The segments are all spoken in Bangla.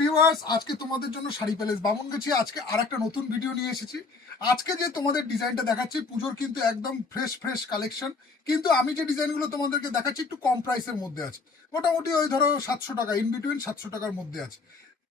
ভিউয়ার্স আজকে তোমাদের জন্য শাড়ি প্যালেস বামন গেছি আজকে আর একটা নতুন ভিডিও নিয়ে এসেছি। আজকে যে তোমাদের ডিজাইনটা দেখাচ্ছি, পুজোর কিন্তু একদম ফ্রেশ ফ্রেশ কালেকশন কিন্তু আমি যে ডিজাইনগুলো তোমাদেরকে দেখাচ্ছি, একটু কম প্রাইসের মধ্যে আছে। মোটামুটি ওই ধরো সাতশো টাকা ইন বিটুইন সাতশো টাকার মধ্যে আছে।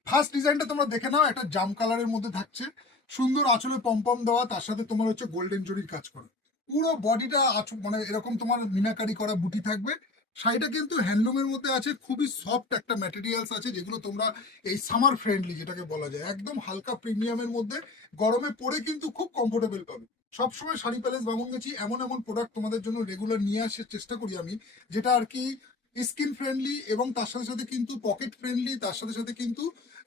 ফার্স্ট ডিজাইনটা তোমরা দেখে নাও, একটা জাম কালারের মধ্যে থাকছে। সুন্দর আঁচলে পম্পম দেওয়া, তার সাথে তোমার হচ্ছে গোল্ডেন জরির কাজ করা। পুরো বডিটা মানে এরকম তোমার মিনাকারি করা বুটি থাকবে। শাড়িটা কিন্তু হ্যান্ডলুমের মধ্যে আছে, খুবই সফট একটা ম্যাটেরিয়ালস আছে, যেগুলো তোমরা এই সামার ফ্রেন্ডলি যেটাকে বলা যায়। একদম হালকা প্রিমিয়ামের মধ্যে, গরমে পরে কিন্তু খুব কমফোর্টেবল পাবে। সবসময় শাড়ি প্যালেস বামন গেছি, এমন এমন প্রোডাক্ট তোমাদের জন্য রেগুলার নিয়ে আসার চেষ্টা করি আমি, যেটা আর কি স্কিন ফ্রেন্ডলি এবং তার সাথে সাথে কিন্তু পকেট ফ্রেন্ডলি তার সাথে সাথে কিন্তু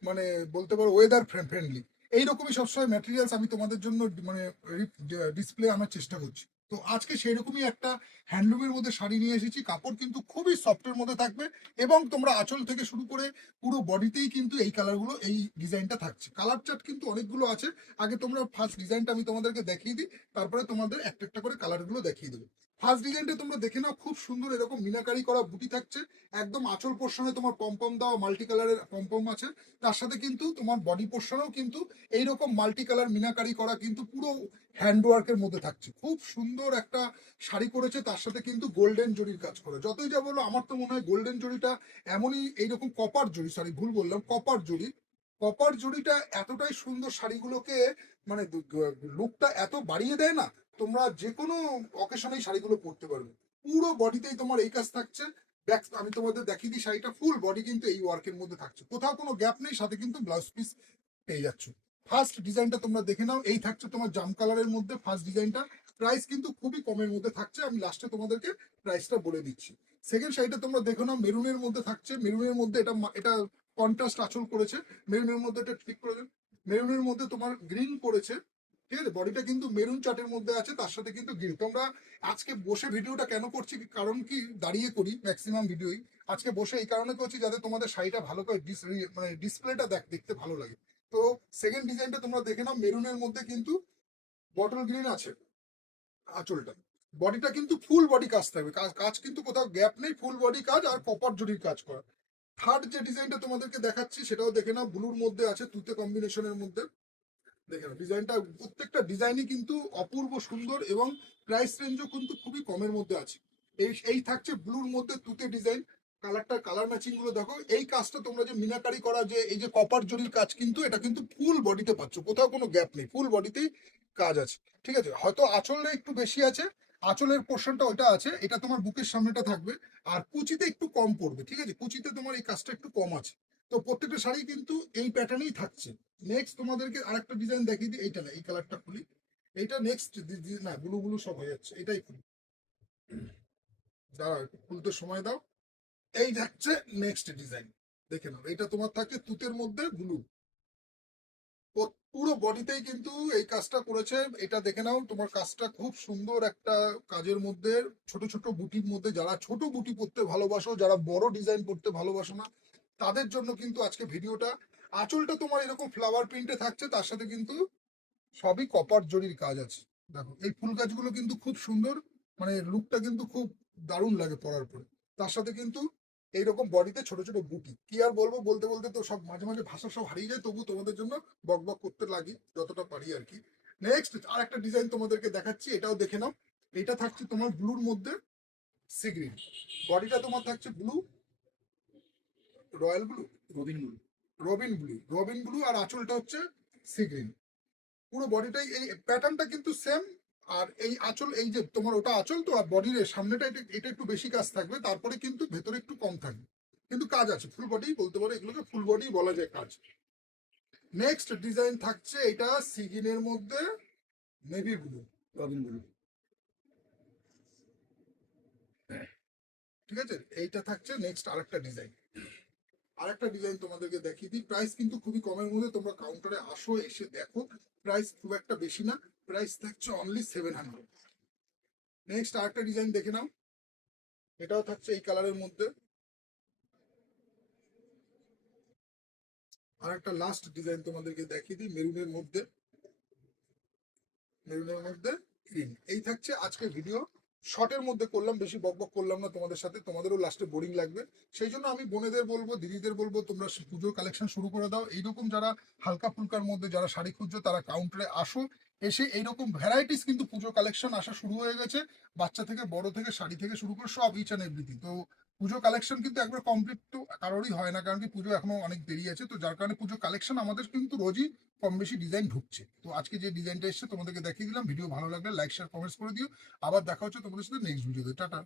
মানে বলতে পারো ওয়েদার ফ্রেন্ডলি এইরকমই সবসময় ম্যাটেরিয়ালস আমি তোমাদের জন্য মানে ডিসপ্লে আনার চেষ্টা করছি। তো আজকে সেই রকমই একটা হ্যান্ডলুমের মধ্যে শাড়ি নিয়ে এসেছি। কাপড় কিন্তু খুবই সফটের মধ্যে থাকবে এবং তোমরা আঁচল থেকে শুরু করে পুরো বডিতেই কিন্তু এই কালারগুলো এই ডিজাইনটা থাকছে। কালার চার্ট কিন্তু অনেকগুলো আছে। আগে তোমরা ফার্স্ট ডিজাইনটা আমি তোমাদেরকে দেখিয়ে দিই, তারপরে তোমাদের একটা একটা করে কালারগুলো দেখিয়ে দেবো। ফার্স্ট ডিজাইনটা তোমরা দেখে নাও, খুব সুন্দর এরকম মিনাকারি করা বুটি থাকছে। একদম আঁচল পোর্শনে তোমার পম্পম দেওয়া মাল্টি কালারের পম্পম আছে। তার সাথে কিন্তু তোমার বডি পোর্শনেও কিন্তু এইরকম মাল্টি কালার মিনাকারি করা কিন্তু পুরো হ্যান্ডওয়ার্কের মধ্যে থাকছে। খুব সুন্দর একটা শাড়ি করেছে, তার সাথে কিন্তু গোল্ডেন জরির কাজ করে। যতই যা বলো, আমার তো মনে হয় গোল্ডেন জরিটা এমনই এইরকম কপার জরি সরি ভুল বললাম কপার জরি। কপার জরিটা এতটাই সুন্দর শাড়িগুলোকে মানে লুকটা এত বাড়িয়ে দেয় না তোমরা যে কোনো অকেশনেই শাড়িগুলো পরতে পারবে। পুরো বডিতেই তোমার এই কাজ থাকছে। ব্যাক আমি তোমাদের দেখিয়ে দিই শাড়িটা ফুল বডি কিন্তু এই ওয়ার্কের মধ্যে থাকছে। কোথাও কোনো গ্যাপ নেই, সাথে কিন্তু ব্লাউজ পিস পেয়ে যাচ্ছ। ফার্স্ট ডিজাইনটা তোমরা দেখে নাও, এই থাকছে তোমার জাম কালারের মধ্যে ফার্স্ট ডিজাইনটা প্রাইস কিন্তু খুবই কমের মধ্যে থাকছে, আমি লাস্টে তোমাদেরকে প্রাইসটা বলে দিচ্ছি। সেকেন্ড শাড়িটা তোমরা দেখো নাও মেরুনের মধ্যে থাকছে। মেরুনের মধ্যে এটা এটা কন্ট্রাস্ট আঁচল করেছে। মেরুনের মধ্যে এটা ঠিক করে মেরুনের মধ্যে তোমার গ্রিন করেছে ঠিক আছে? বডিটা কিন্তু মেরুন চাটের মধ্যে আছে, তার সাথে কিন্তু গ্রিন তোমরা আজকে বসে ভিডিওটা কেন করছি কারণ কি দাঁড়িয়ে করি ম্যাক্সিমাম ভিডিওই আজকে বসে এই কারণে করছি যাতে তোমাদের শাড়িটা ভালো করে মানে ডিসপ্লেটা দেখ, দেখতে ভালো লাগে। তো সেকেন্ড ডিজাইনটা তোমরা দেখে নাও মেরুনের মধ্যে কিন্তু বটল গ্রিন আছে, আঁচলটা। বডিটা কিন্তু ফুল বডি কাজ থাকবে। কাজ কিন্তু কোথাও গ্যাপ নেই ফুল বডি কাজ আর কপার জরির কাজ করা। থার্ড যে ডিজাইনটা তোমাদেরকে দেখাচ্ছি, সেটাও দেখে নাও ব্লুর মধ্যে আছে তুতে কম্বিনেশনের মধ্যে। দেখে নাও ডিজাইনটা প্রত্যেকটা ডিজাইনই কিন্তু অপূর্ব সুন্দর এবং প্রাইস রেঞ্জও কিন্তু খুবই কমের মধ্যে আছে। এই এই থাকছে ব্লুর মধ্যে তুতে ডিজাইন। কালার দেখো। এই কাজটা তোমরা যে মিনাকারি করা যে, এই যে কপার জরির কাজ কিন্তু এটা কিন্তু ফুল বডিতে পাচ্ছ। কোথাও কোনো গ্যাপ নেই। ফুল বডিতেই কাজ আছে। ঠিক আছে? হয়তো আঁচলে একটু বেশি আছে। আঁচলের পোর্শনটা ওইটা আছে। এটা তোমার বুকের সামনেটা থাকবে। আর কুচিতে একটু কম পড়বে। ঠিক আছে? কুচিতে তোমার এই কাজটা একটু কম আছে। তো প্রত্যেকটা শাড়ি কিন্তু এই প্যাটার্নেই থাকছে। নেক্সট তোমাদেরকে আরেকটা ডিজাইন দেখিয়ে দিই, এইটা না, এই কালারটা খুলি। এইটা নেক্সট না ব্লু ব্লু সব হয়ে যাচ্ছে, এটাই খুলি। দাঁড়াও, একটু খুলতে সময় দাও। এই যাচ্ছে নেক্সট ডিজাইন দেখে নাও এটা তোমার থাকে তুতের মধ্যে ব্লু পুরো বডিতেই কিন্তু এই কাজটা করেছে, এটা দেখে নাও, তোমার কাজটা খুব সুন্দর একটা কাজের মধ্যে, ছোট ছোট বুটির মধ্যে, যারা ছোট বুটি পরতে ভালোবাসো, যারা বড় ডিজাইন করতে ভালোবাসো না তাদের জন্য কিন্তু আজকে ভিডিওটা। আঁচলটা তোমার এরকম ফ্লাওয়ার প্রিন্টে থাকছে, তার সাথে কিন্তু সবই কপার জরির কাজ আছে। দেখো, এই ফুল গাছগুলো কিন্তু খুব সুন্দর মানে লুকটা কিন্তু খুব দারুণ লাগে পরার পরে। তার সাথে কিন্তু এইরকম বডিতে ছোট ছোট বুটি। কি আর বলব, বলতে বলতে তো সব মাঝে মাঝে ভাষা সব হারিয়ে যায়, তবু তোমাদের জন্য বক বক করতে লাগি, যতটা পারি আর কি। নেক্সট আর একটা ডিজাইন তোমাদেরকে দেখাচ্ছি, এটাও দেখে নাও। এটা থাকছে তোমার ব্লুর মধ্যে সি গ্রিন বডিটা তোমার থাকছে blue royal blue? Robin blue. Robin blue. Robin blue আর আঁচলটা হচ্ছে সি গ্রিন। পুরো বডিটাই এই প্যাটার্নটা কিন্তু সেম আর এই আঁচল এই যে তোমার ওটা আঁচল তো আর বডির সামনেটা এটা একটু বেশি কাজ থাকবে তারপরে কিন্তু ভেতরে একটু কম থাকবে। কিন্তু কাজ আছে ফুল বডি বলতে পারো এগুলোকে ফুল বডি বলা যায় কাজ। নেক্সট ডিজাইন থাকছে এটা সিগিনের মধ্যে নেভি ব্লু। Robin blue. ঠিক আছে? এইটা থাকছে নেক্সট আরেকটা ডিজাইন আরেকটা ডিজাইন তোমাদেরকে দেখিয়ে দিই। প্রাইস কিন্তু খুবই কমের মধ্যে, তোমরা কাউন্টারে আসো, এসে দেখো। প্রাইস খুব একটা বেশি না প্রাইস থাকছে অনলি সেভেন হান্ড্রেড নেক্সট আরেকটা ডিজাইন দেখে নাও। এটাও থাকছে এই কালারের মধ্যে। আর একটা লাস্ট ডিজাইন তোমাদেরকে দেখিয়ে দিই মেরুনের মধ্যে। মেরুনের মধ্যে এই থাকছে আজকের ভিডিও শর্টের মধ্যে করলাম, বেশি বক বক করলাম না তোমাদের সাথে, তোমাদেরও লাস্টে বোরিং লাগবে। সেই জন্য আমি বোনেদের বলব, দিদিদের বলব, তোমরা পুজোর কালেকশন শুরু করে দাও। এইরকম যারা হালকা ফুলকার মধ্যে যারা শাড়ি খুঁজছো, তারা কাউন্টারে আসো, এসে এইরকম ভ্যারাইটিস কিন্তু পুজো কালেকশন আসা শুরু হয়ে গেছে। বাচ্চা থেকে বড় থেকে শাড়ি থেকে শুরু করে সব ইচ অ্যান্ড এভরিথিং তো পুজো কালেকশন কিন্তু একবার কমপ্লিট তো কারোরই হয় না, কারণ কি পুজো এখনও অনেক দেরি আছে। তো যার কারণে পুজো কালেকশন আমাদের কিন্তু রোজই কম বেশি ডিজাইন ঢুকছে। তো আজকে যে ডিজাইনটা এসছে, তোমাদেরকে দেখিয়ে দিলাম। ভিডিও ভালো লাগলে লাইক শেয়ার কমেন্টস করে দিও। আবার দেখা হচ্ছে তোমাদের সাথে নেক্সট ভিডিওতে টাটা।